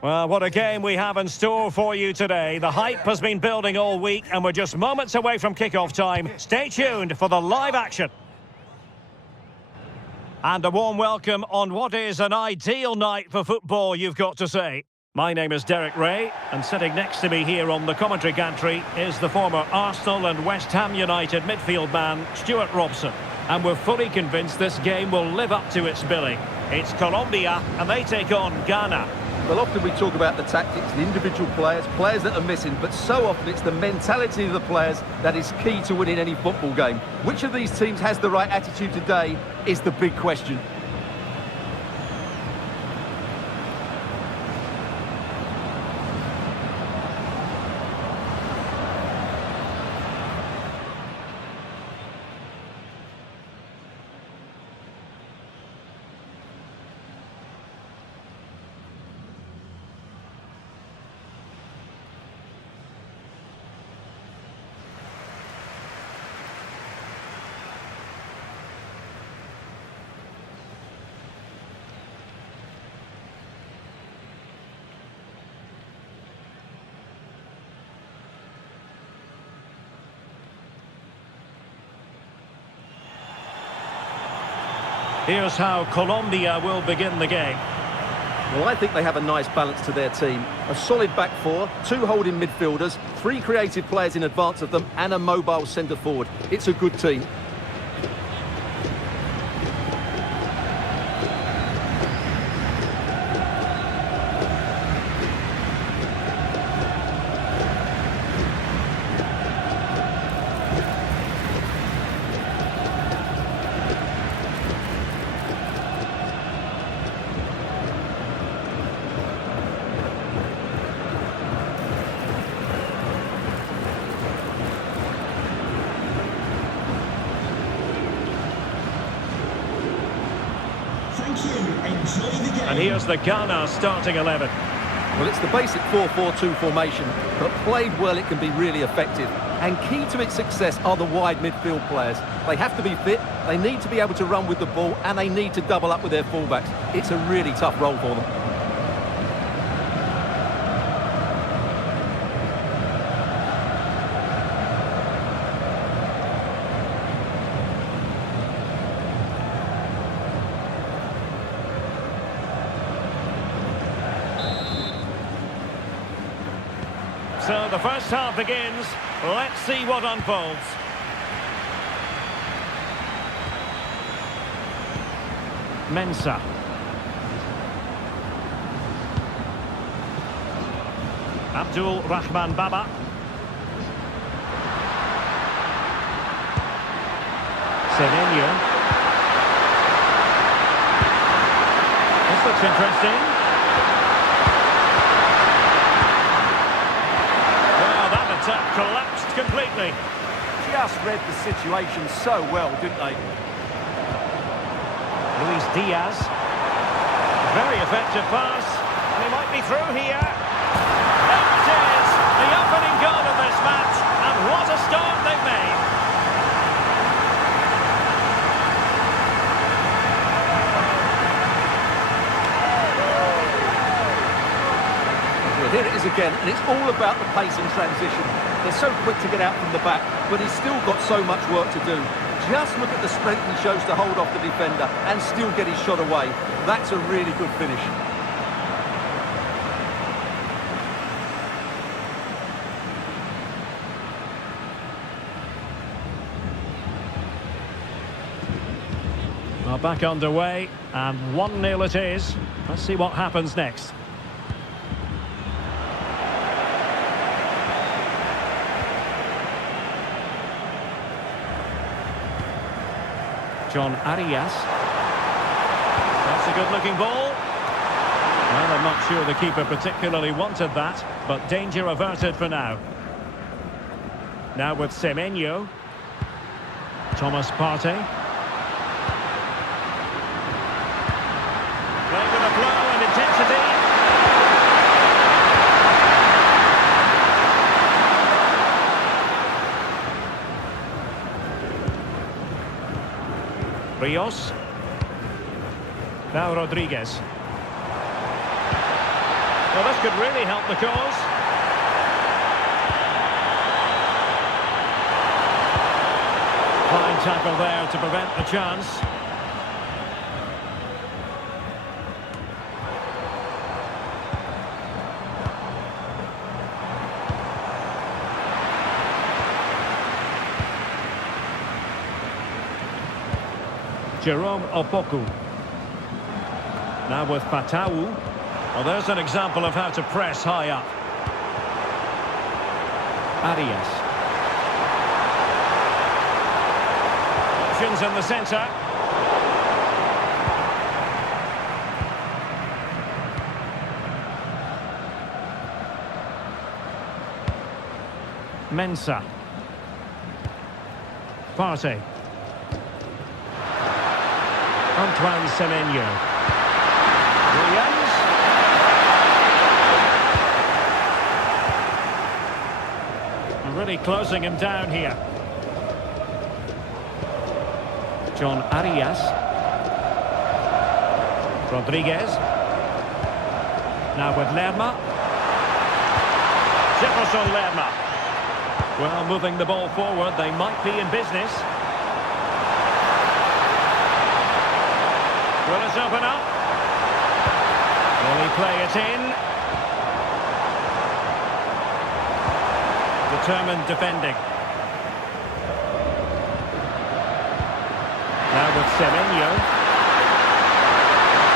Well, what a game we have in store for you today. The hype has been building all week and we're just moments away from kick-off time. Stay tuned for the live action. And a warm welcome on what is an ideal night for football, you've got to say. My name is Derek Ray, and sitting next to me here on the commentary gantry is the former Arsenal and West Ham United midfield man, Stuart Robson. And we're fully convinced this game will live up to its billing. It's Colombia, and they take on Ghana. Well, often we talk about the tactics, the individual players that are missing, but so often it's the mentality of the players that is key to winning any football game. Which of these teams has the right attitude today is the big question. Here's how Colombia will begin the game. Well, I think they have a nice balance to their team. A solid back four, two holding midfielders, three creative players in advance of them, and a mobile centre forward. It's a good team. And here's the Ghana starting 11. Well, it's the basic 4-4-2 formation, but played well it can be really effective. And key to its success are the wide midfield players. They have to be fit, they need to be able to run with the ball, and they need to double up with their fullbacks. It's a really tough role for them. So the first half begins. Let's see what unfolds. Mensah. Abdul Rahman Baba. Semenyo. This looks interesting. Collapsed completely. Just read the situation so well, didn't they? Luis Diaz. Very effective pass. And he might be through here. There it is! The opening goal of this match. And what a start they've made. Well, here it is again, and it's all about the pace and transition. They're so quick to get out from the back, but he's still got so much work to do. Just look at the strength he shows to hold off the defender and still get his shot away. That's a really good finish. Well, back underway, and 1-0 it is. Let's see what happens next. John Arias. That's a good-looking ball. Well, I'm not sure the keeper particularly wanted that, but danger averted for now. Now with Semenyo. Thomas Partey. Playing with a flow and intensity. Rios. Now Rodriguez. Well, this could really help the cause. Fine tackle there to prevent the chance. Jerome Opoku. Now with Patau. Well, there's an example of how to press high up. Diaz. Options in the centre. Mensah. Partey. Antoine Semenyo. Diaz. Really closing him down here. John Arias. Rodriguez. Now with Lerma. Jefferson Lerma. Well, moving the ball forward, they might be in business. Will it open up? Will he play it in? Determined defending. Now with Semenyo.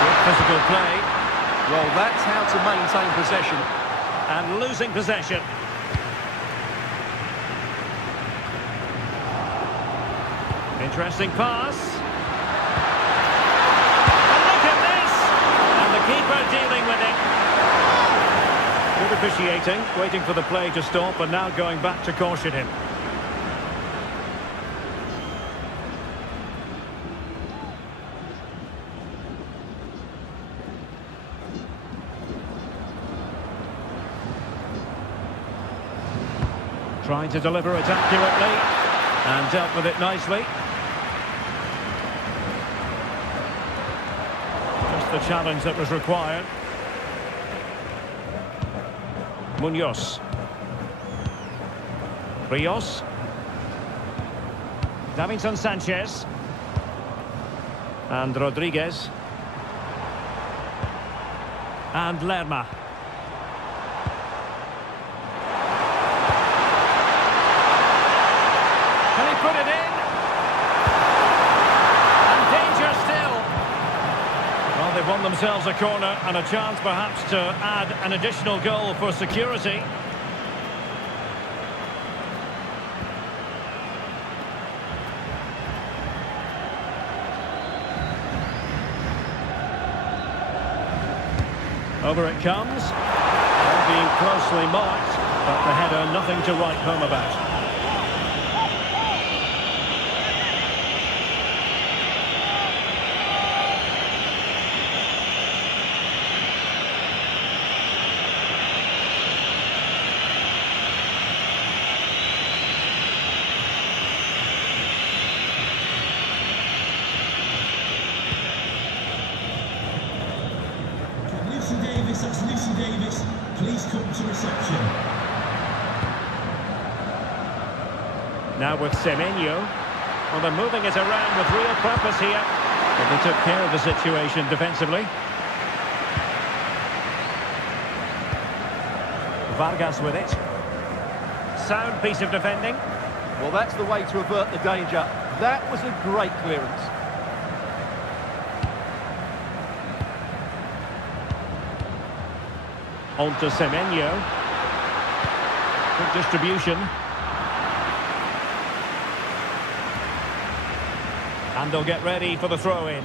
Good physical play. Well, that's how to maintain possession. And losing possession. Interesting pass. And look at this! And the keeper dealing with it. Good officiating, waiting for the play to stop and now going back to caution him. Trying to deliver it accurately and dealt with it nicely. Just the challenge that was required. Munoz. Rios. Davinson Sanchez. And Rodriguez. And Lerma. Can he put it in? And danger still. Well, they've won themselves a corner and a chance perhaps to add an additional goal for security. Over it comes. All being closely marked, but the header nothing to write home about. That's Lucy Davis. Please come to reception. Now with Semenyo. Well, they're moving it around with real purpose here. But they took care of the situation defensively. Vargas with it. Sound piece of defending. Well, that's the way to avert the danger. That was a great clearance. On to Semenyo. Good distribution. And they'll get ready for the throw-in.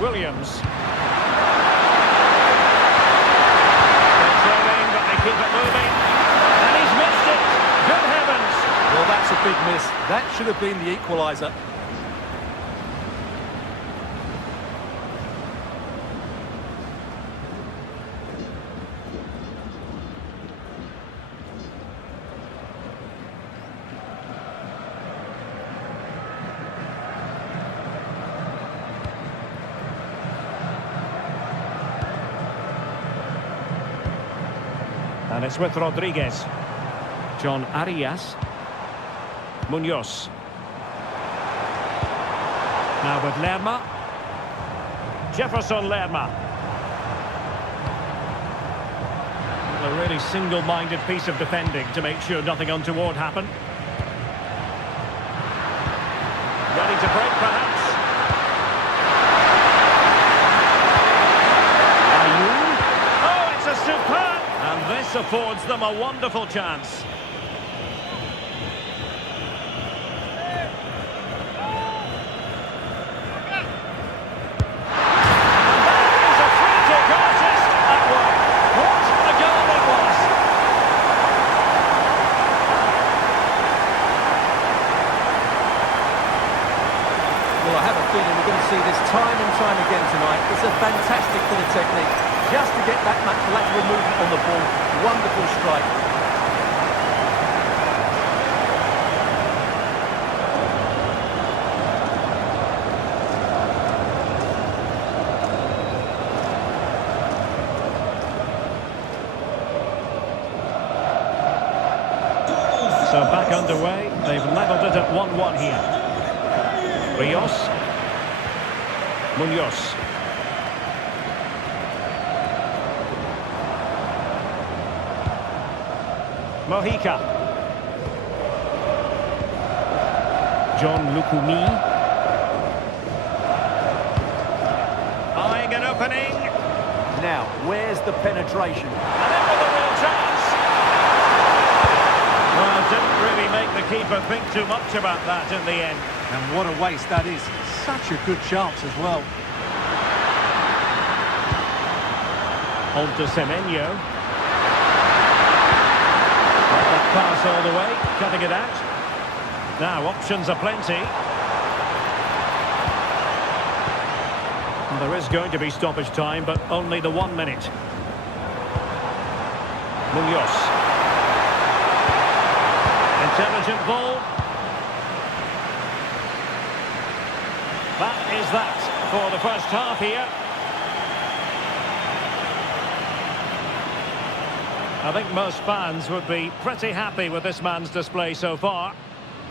Williams. They're throwing, but they keep it moving. And he's missed it. Good heavens. Well, that's a big miss. That should have been the equaliser. And it's with Rodriguez. John Arias. Munoz. Now with Lerma. Jefferson Lerma. A really single-minded piece of defending to make sure nothing untoward happened. Ready to break, perhaps. Ayew. Oh, it's a superb! And this affords them a wonderful chance. See this time and time again tonight. It's a fantastic bit of technique. Just to get that much lateral movement on the ball. Wonderful strike. So back underway. They've levelled it at 1-1 here. Rios. Munoz. Mojica. John Lukumi. Eyeing an opening. Now, where's the penetration? And in with a real chance. Well, didn't really make the keeper think too much about that in the end. And what a waste that is. Such a good chance as well. On to Semenyo. Let that pass all the way, cutting it out. Now, options are plenty. And there is going to be stoppage time, but only the 1 minute. Munoz. Intelligent ball. That is that for the first half here. I think most fans would be pretty happy with this man's display so far.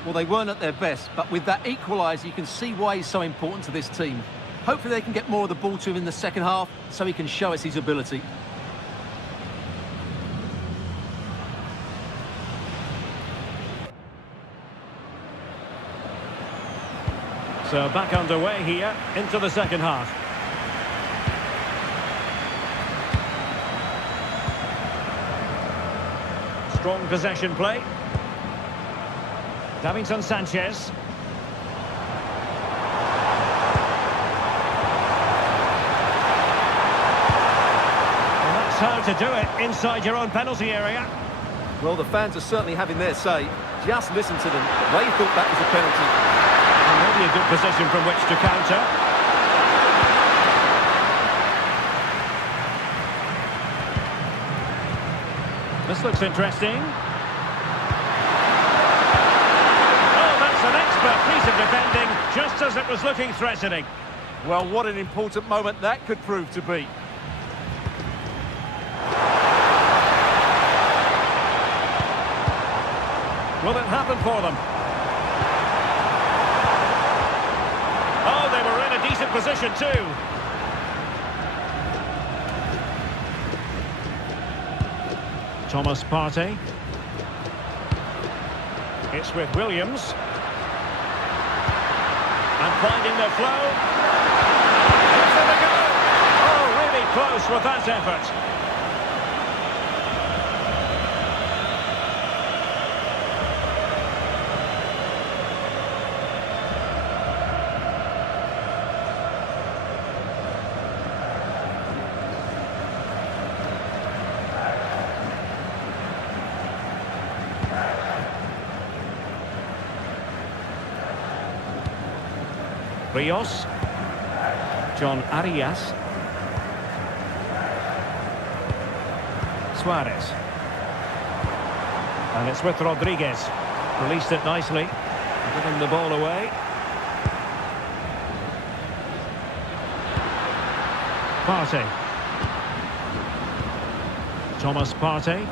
Well, they weren't at their best, but with that equaliser, you can see why he's so important to this team. Hopefully they can get more of the ball to him in the second half so he can show us his ability. So back underway here into the second half. Strong possession play. Davinson Sanchez. And that's how to do it inside your own penalty area. Well, the fans are certainly having their say. Just listen to them. They thought that was a penalty. And maybe a good position from which to counter. This looks interesting. Oh, that's an expert piece of defending, just as it was looking threatening. Well, what an important moment that could prove to be. Will it happen for them? Oh, they were in a decent position too. Thomas Partey. It's with Williams. And finding their flow. It's in the goal. Oh, really close with that effort. Rios. John Arias. Suarez. And it's with Rodriguez. Released it nicely. Giving the ball away. Partey. Thomas Partey.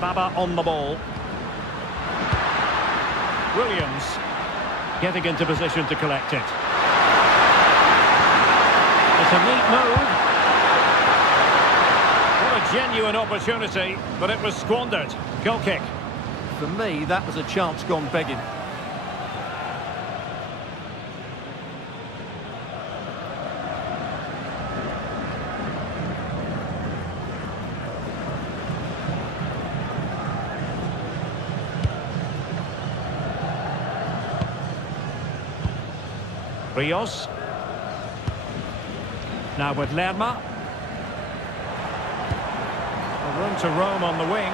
Baba on the ball. Williams getting into position to collect it. It's a neat move. What a genuine opportunity, but it was squandered. Goal kick. For me, that was a chance gone begging. Rios. Now with Lerma. Room to roam on the wing.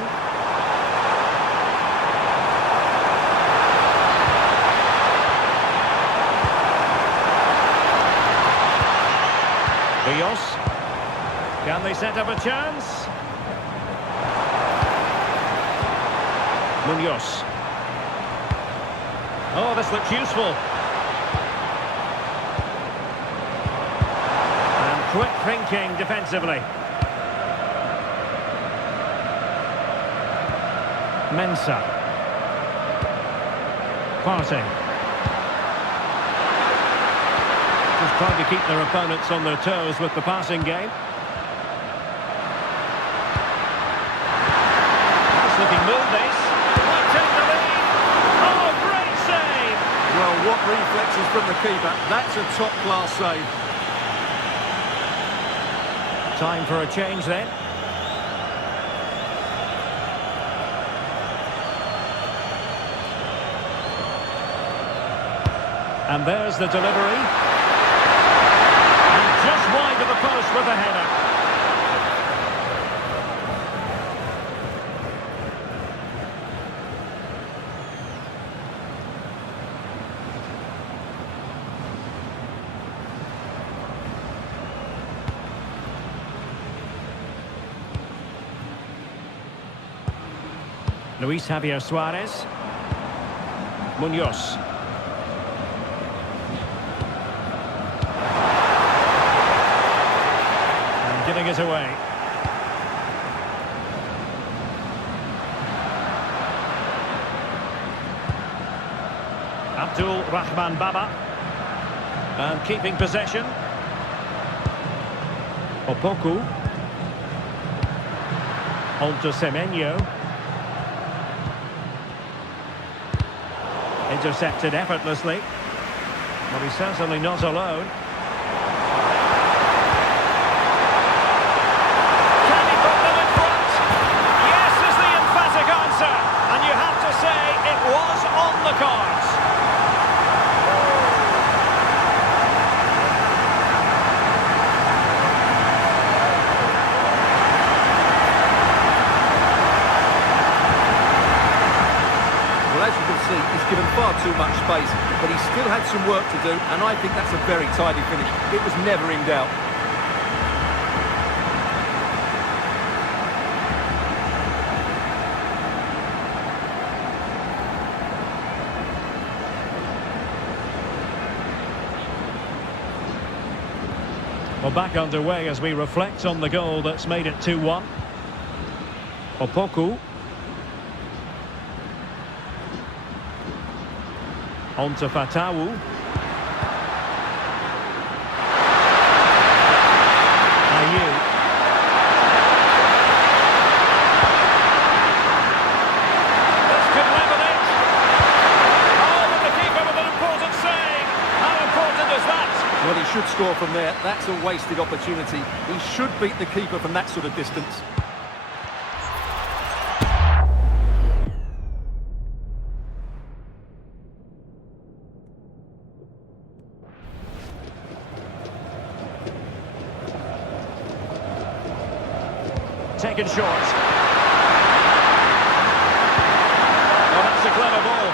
Rios. Can they set up a chance? Munoz. Oh, this looks useful. Quick thinking defensively. Mensah. Partey. Just trying to keep their opponents on their toes with the passing game. Nice looking move this. Might take the lead. Oh, great save! Well, what reflexes from the keeper. That's a top-class save. Time for a change then. And there's the delivery. And just wide of the post with a header. Luis Javier Suarez. Munoz. And giving it away. Abdul Rahman Baba. And keeping possession. Opoku. On to Semenyo. Intercepted effortlessly. But he's certainly not alone. Can he put them in front? Yes is the emphatic answer. And you have to say it was on the cards. As you can see, he's given far too much space, but he still had some work to do, and I think that's a very tidy finish. It was never in doubt. Well, back underway as we reflect on the goal that's made it 2-1. Opoku. On to Fatawu. Ayew. This could level it. Oh, but the keeper with an important save. How important is that? Well, he should score from there. That's a wasted opportunity. He should beat the keeper from that sort of distance. Taken short. Oh, that's a clever ball.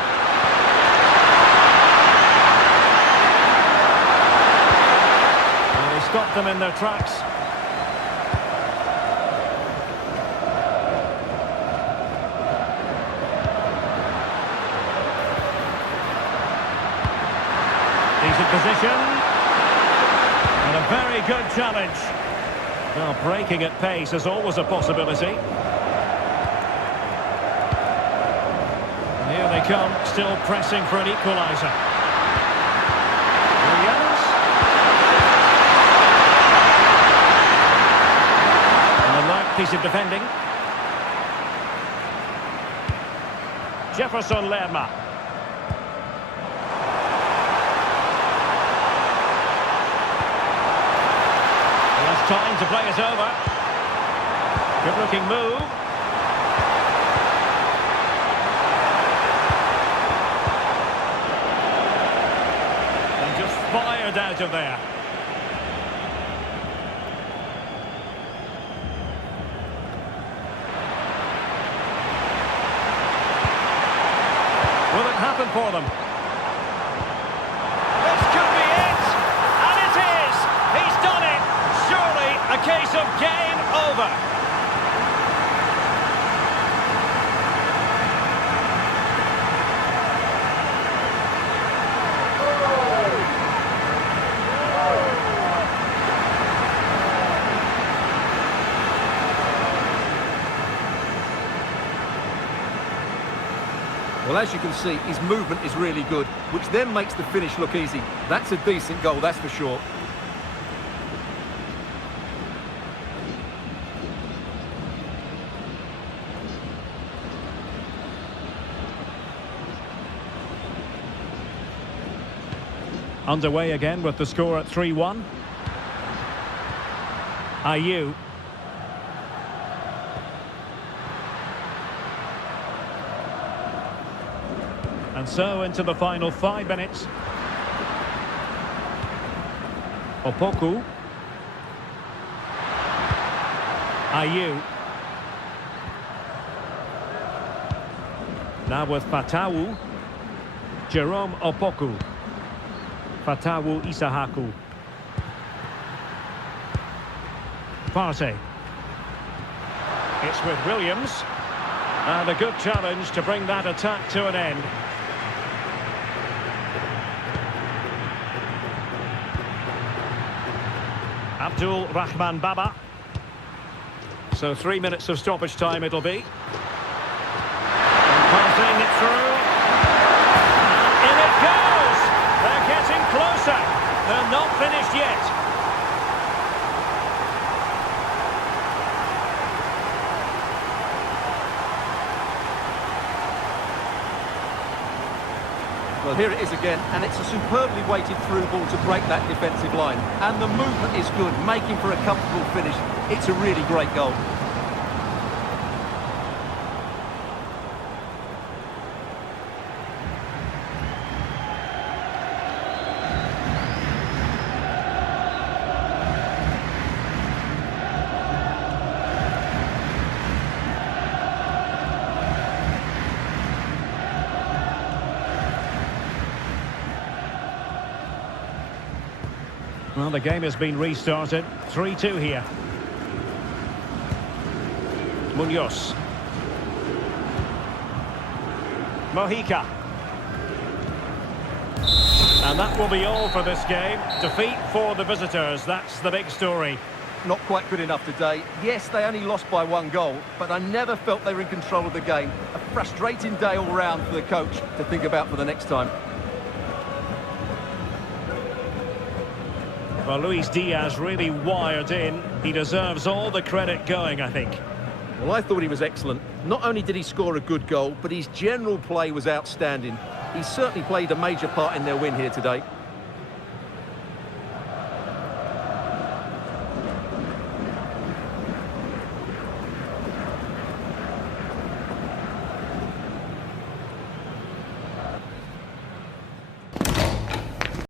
And he stopped them in their tracks. Decent position. And a very good challenge. Well, breaking at pace is always a possibility. Here they come, still pressing for an equaliser. Diaz. An alert piece of defending. Jefferson Lerma. He has time to play it over. Good-looking move. And just fired out of there. Will it happen for them? This could be it! And it is! He's done it! Surely a case of game over. Well, as you can see, his movement is really good, which then makes the finish look easy. That's a decent goal, that's for sure. Underway again with the score at 3-1. Ayew. And so into the final 5 minutes. Opoku. Ayew. Now with Fatawu. Jerome Opoku. Fatawu Isahaku. Partey. It's with Williams. And a good challenge to bring that attack to an end. Abdul Rahman Baba. So 3 minutes of stoppage time it'll be. And passing it through. And in it goes! They're getting closer. They're not finished yet. Well, here it is again, and it's a superbly weighted through ball to break that defensive line. And the movement is good, making for a comfortable finish. It's a really great goal. Well, the game has been restarted. 3-2 here. Munoz. Mojica. And that will be all for this game. Defeat for the visitors. That's the big story. Not quite good enough today. Yes, they only lost by 1 goal, but I never felt they were in control of the game. A frustrating day all round for the coach to think about for the next time. Well, Luis Diaz really wired in. He deserves all the credit going, I think. Well, I thought he was excellent. Not only did he score a good goal, but his general play was outstanding. He certainly played a major part in their win here today.